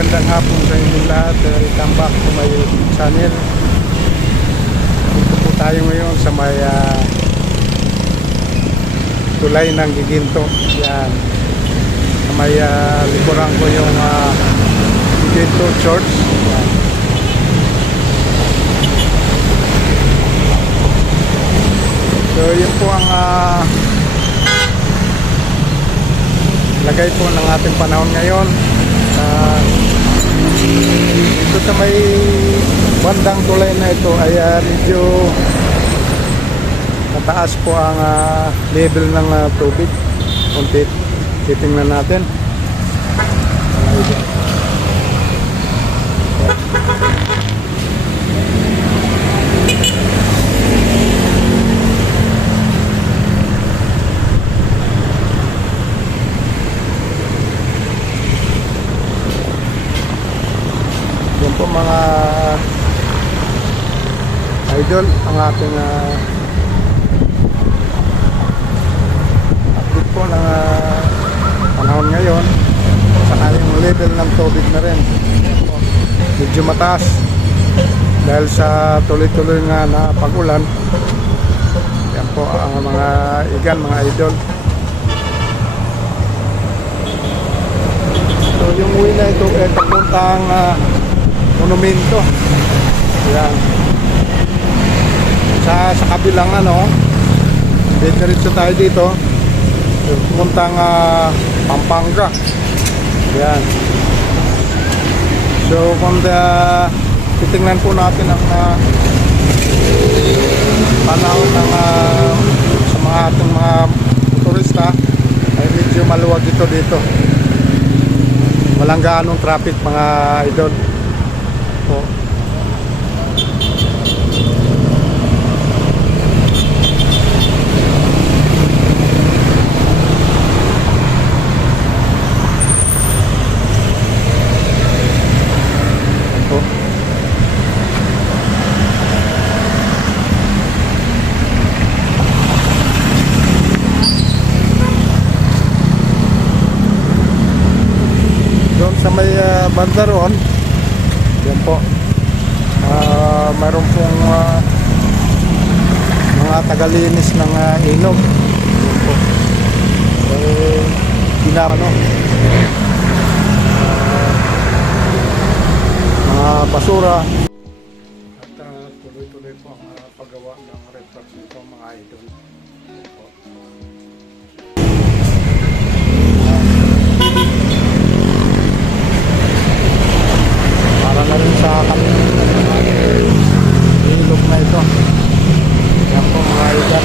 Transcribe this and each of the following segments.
magandang hapon sa inyong lahat. Welcome back to my YouTube channel. Dito po tayo ngayon sa may tulay ng Giginto. Yan. Sa may likuran ko yung Giginto Church. Yan. So yun po ang lagay po ng ating panahon ngayon. Dito sa may bandang tulay na ito ay medyo mataas po ang level ng tubig. Kunti titingnan natin. Yan po mga idol ang ating update po ng panahon ngayon. Saka yung level ng tubig na rin medyo mataas dahil sa tuloy-tuloy nga na pag-ulan. Yan po ang mga igan, mga idol. So yung way na ito ay papuntang monumento. Yan. Sa kabilang diretso tayo dito. Puntang Pampanga. Yan. So kung titingnan po natin ang panahon ng sa mga ating mga turista ay medyo maluwag ito dito. Walang gaanong traffic mga idol. Po. Doon sa may banda roon, yan po, mayroon pong mga tagalinis ng ilog. Yan po. Mga basura. At tuloy-tuloy po ang paggawa ng reflex nito mga idol. Yan po. Para na rin sa ilog na ito. Yan po mga ikan.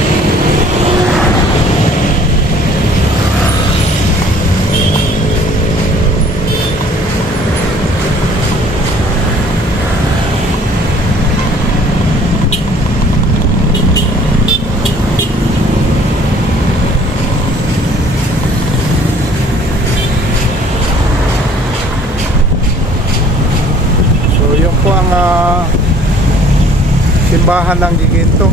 Yun po ang simbahan ng Giginto.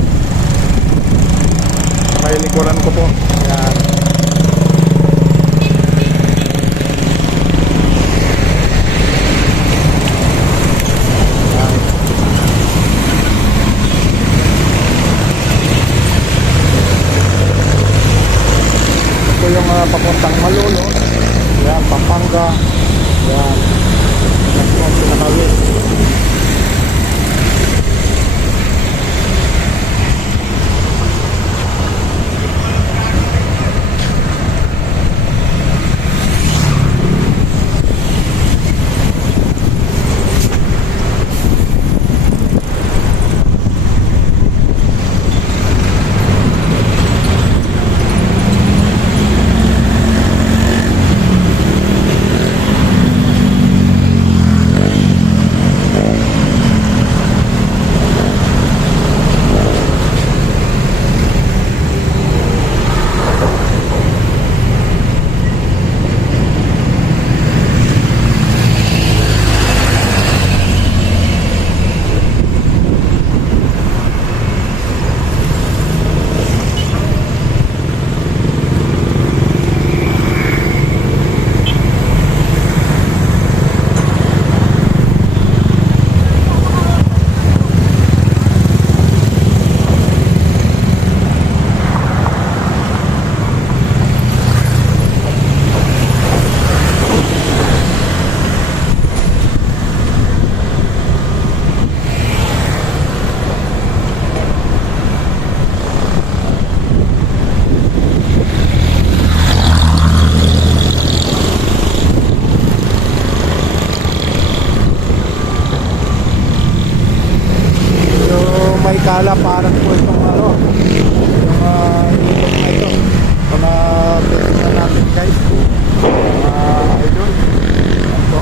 May likuran ko po. Yan. Yan. Ito po yung papuntang Malolo. Yan, Pampanga. Yan. Yan po ang pinakawin. nilalaparan po itong ano, yung ilog na ito. Ito na tingnan natin guys, idol. Yan po.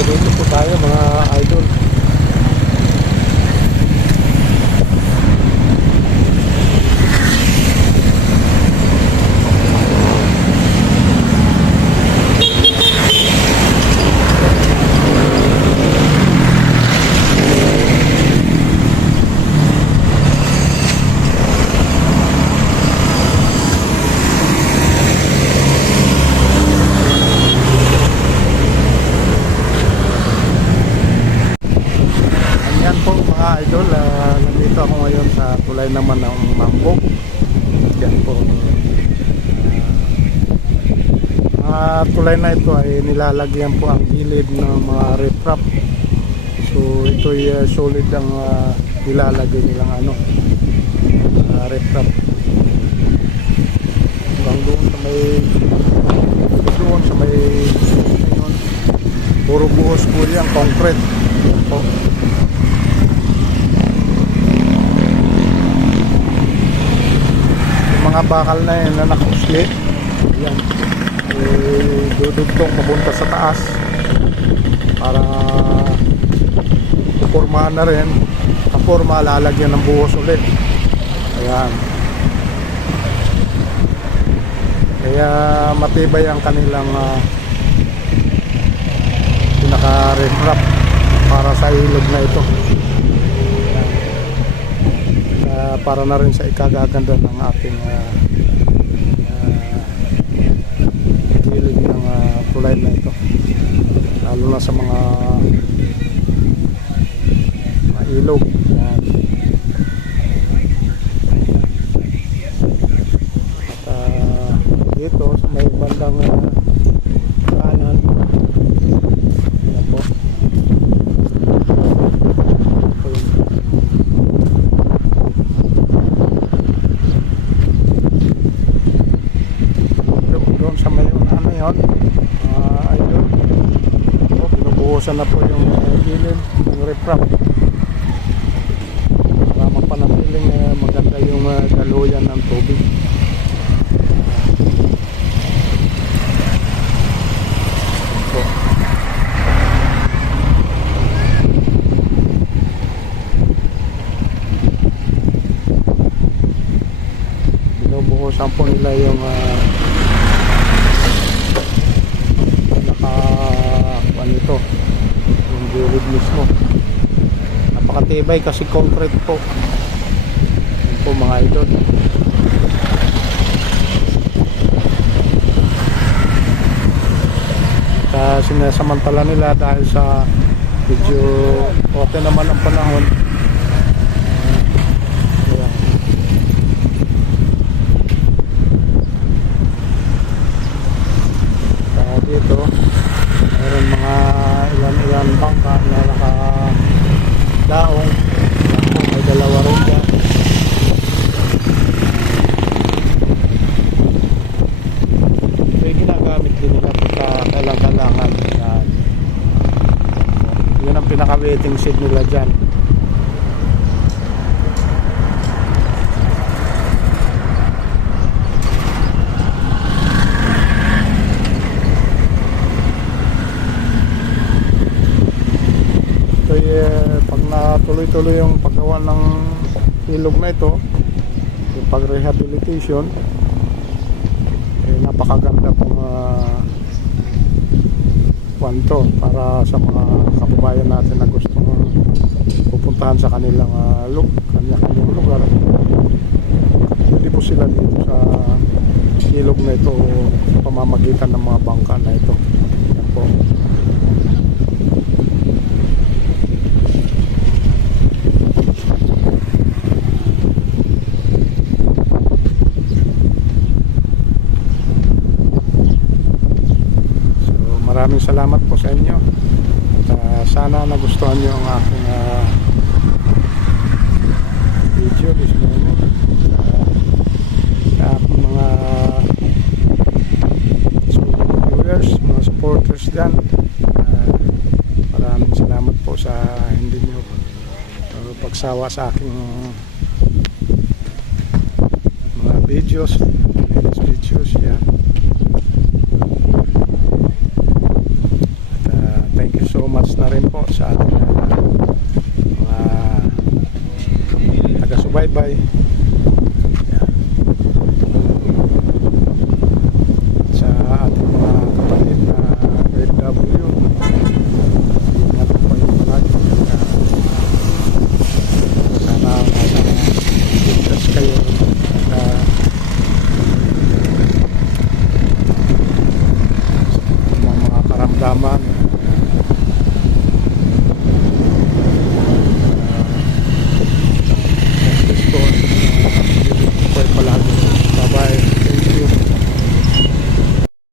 Dito po tayo mga idol. Yan po mga idol, nandito ako ngayon sa tulay naman ng Mambog. Yan po. Tulay na ito ay nilalagyan po ang gilid ng mga riprap. So ito ay solid ang nilalagay nilang ano, riprap. Hanggang doon sa may ayun, puro buhos po yan, concrete. Yan po. Mga bakal na yun na nakusli, yan, dudugtong papunta sa taas para pupormahan na rin. Kaporma, lalagyan ng buhos ulit. Ayan, kaya matibay ang kanilang pinaka-refrap para sa ilog na ito. Para na rin sa ikagaganda ng ating gilid ng tulay na ito, lalo na sa mga ilog. Yan. At dito sa may bandang kanan, yan po. Sa may ano yun, idol, binubuhusan na po yung gilid ng riprap para mapanatiling maganda yung daluyan ng tubig. So, binubuhusan po nila yung ito, yung gilid mismo. Napakatibay kasi concrete po. Yan po mga idol. Sinasamantala nila dahil sa medyo okay naman ang panahon. Dito meron mga ilan bangka na nakadaong. May dalawa rin dyan. So yung ginagamit din nila sa kailang-kailangan. Yun ang pinaka-waiting shed nila dyan. Pag natuloy-tuloy yung paggawa ng ilog na ito, yung pag-rehabilitation, napakaganda pong kwanto para sa mga kababayan natin na gusto pupuntahan sa kanilang kanyang lugar. Hindi po sila dito sa ilog na ito pamamagitan ng mga bangka na ito. Yan po. maraming salamat po sa inyo. At sana nagustuhan nyo ang aking video this morning. Sa aking mga viewers, mga supporters dyan, maraming salamat po sa hindi nyo pagsawa sa aking mga videos, yan. At thank you so much na rin po sa ating mga taga-subaybay. Yan. Sa ating mga kapatid na OFW, ingat po kayo palagi. Sana nasa ligtas kayo mga karamdaman